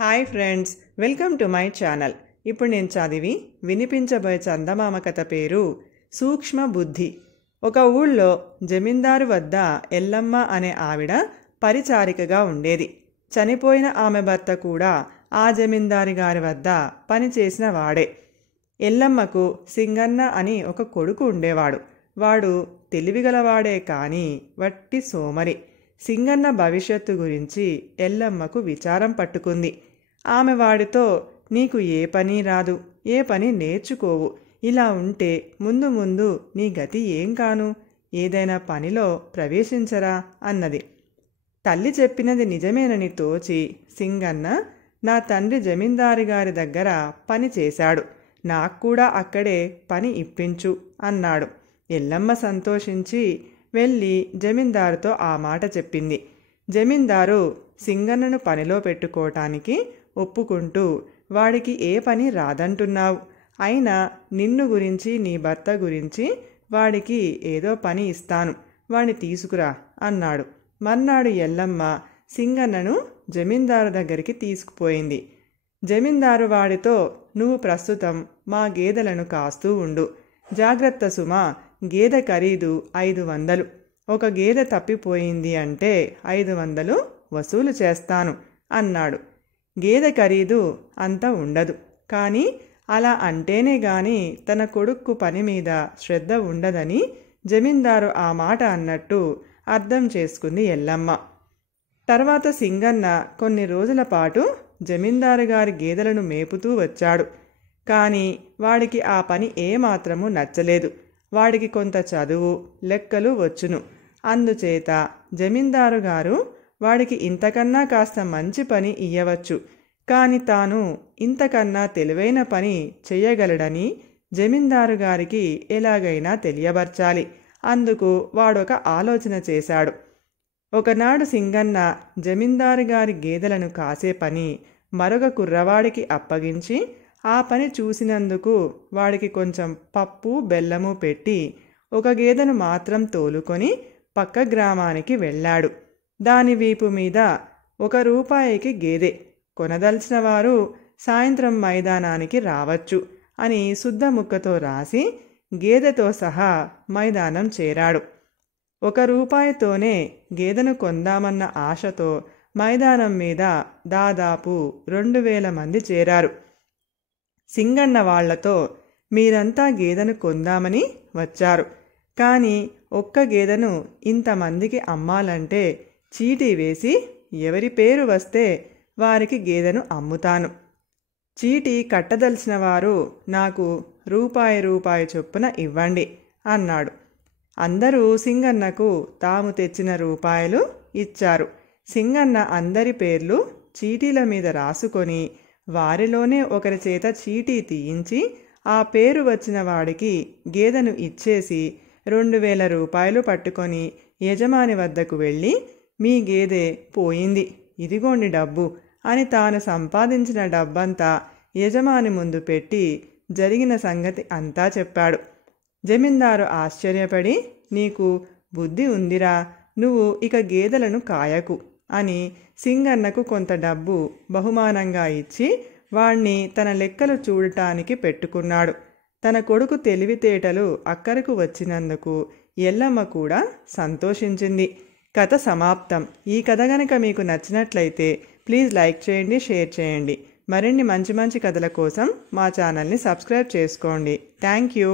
Hi friends, welcome to my channel. ఇప్పుడు నేను చదివి వినిపించబోయే చందమామ కథ పేరు సూక్ష్మ బుద్ధి. ఒక ఊళ్ళో జమీందారు వద్ద ఎల్లమ్మ అనే ఆవిడ పరిచారికగా ఉండేది. చనిపోయిన ఆమె భర్త కూడా ఆ జమీందారి గారి వద్ద పనిచేసిన వాడే. ఎల్లమ్మకు సింగన్న అని ఒక కొడుకు ఉండేవాడు. వాడు తెలివిగలవాడే కానీ వట్టి సోమరి. సింగన్న భవిష్యత్తు గురించి ఎల్లమ్మకు విచారం పట్టుకుంది. ఆమె వాడితో, నీకు ఏ పని రాదు, ఏ పని నేర్చుకోవు, ఇలా ఉంటే ముందు ముందు నీ గతి ఏం కాను, ఏదైనా పనిలో ప్రవేశించరా అన్నది. తల్లి చెప్పినది నిజమేనని తోచి సింగన్న, నా తండ్రి జమీందారి గారి దగ్గర పని చేశాడు, నాకు కూడా అక్కడే పని ఇప్పించు అన్నాడు. ఎల్లమ్మ సంతోషించి వెళ్ళి జమీందారుతో ఆ మాట చెప్పింది. జమీందారు సింగన్నను పనిలో పెట్టుకోవటానికి ఒప్పుకుంటూ, వాడికి ఏ పని రాదంటున్నావు, అయినా నిన్ను గురించి నీ భర్త గురించి వాడికి ఏదో పని ఇస్తాను, వాడిని తీసుకురా అన్నాడు. మర్నాడు ఎల్లమ్మ సింగన్నను జమీందారు దగ్గరికి తీసుకుపోయింది. జమీందారు వాడితో, నువ్వు ప్రస్తుతం మా గేదెలను కాస్తూ ఉండు, జాగ్రత్త సుమా, గేదె ఖరీదు 500, ఒక గేదె తప్పిపోయింది అంటే 500 వసూలు చేస్తాను అన్నాడు. గేదె ఖరీదు అంత ఉండదు, కానీ అలా అంటేనే గాని తన కొడుక్కు పని మీద శ్రద్ధ ఉండదని జమీందారు ఆ మాట అన్నట్టు అర్థం చేసుకుంది ఎల్లమ్మ. తర్వాత సింగన్న కొన్ని రోజుల పాటు జమీందారు గారి గేదెలను మేపుతూ వచ్చాడు. కానీ వాడికి ఆ పని ఏమాత్రము నచ్చలేదు. వాడికి కొంత చదువు, లెక్కలు వచ్చును. అందుచేత జమీందారు గారు వాడికి ఇంతకన్నా కాస్త మంచి పని ఇయ్యవచ్చు, కాని తాను ఇంతకన్నా తెలివైన పని చెయ్యగలడని జమీందారు గారికి ఎలాగైనా తెలియబర్చాలి. అందుకు వాడొక ఆలోచన చేశాడు. ఒకనాడు సింగన్న జమీందారు గారి గేదెలను కాసే పని మరొక కుర్రవాడికి అప్పగించి ఆ పని చూసినందుకు వాడికి కొంచెం పప్పు బెల్లము పెట్టి ఒక గేదెను మాత్రం తోలుకొని పక్క గ్రామానికి వెళ్ళాడు. దాని వీపు మీద ₹1 గేదె, కొనదలిచిన వారు సాయంత్రం మైదానానికి రావచ్చు అని శుద్ధ ముక్కతో రాసి గేదెతో సహా మైదానం చేరాడు. ₹1తోనే గేదెను కొందామన్న ఆశతో మైదానం మీద దాదాపు 2000 మంది చేరారు. సింగన్న వాళ్లతో, మీరంతా గేదెను కొందామని వచ్చారు, కానీ ఒక్క గేదెను ఇంతమందికి అమ్మాలంటే చీటీ వేసి ఎవరి పేరు వస్తే వారికి గేదెను అమ్ముతాను. చీటీ కట్టదలిచిన వారు నాకు ₹1 చొప్పున ఇవ్వండి అన్నాడు. అందరూ సింగన్నకు తాము తెచ్చిన రూపాయలు ఇచ్చారు. సింగన్న అందరి పేర్లు చీటీల మీద రాసుకొని వారిలోనే ఒకరి చేత చీటీ తీయించి ఆ పేరు వచ్చిన వాడికి గేదెను ఇచ్చేసి ₹2000 పట్టుకొని యజమాని వద్దకు వెళ్ళి, మీ గేదె పోయింది, ఇదిగోండి డబ్బు అని తాను సంపాదించిన డబ్బంతా యజమాని ముందు పెట్టి జరిగిన సంగతి అంతా చెప్పాడు. జమీందారు ఆశ్చర్యపడి, నీకు బుద్ధి ఉందిరా, నువ్వు ఇక గేదెలను కాయకు అని సింగన్నకు కొంత డబ్బు బహుమానంగా ఇచ్చి వాణ్ణి తన లెక్కలు చూడటానికి పెట్టుకున్నాడు. తన కొడుకు తెలివితేటలు అక్కరకు వచ్చినందుకు ఎల్లమ్మ కూడా సంతోషించింది. కథ సమాప్తం. ఈ కథ గనక మీకు నచ్చినట్లయితే ప్లీజ్ లైక్ చేయండి, షేర్ చేయండి. మరిన్ని మంచి మంచి కథల కోసం మా ఛానల్ని సబ్స్క్రైబ్ చేసుకోండి. Thank you.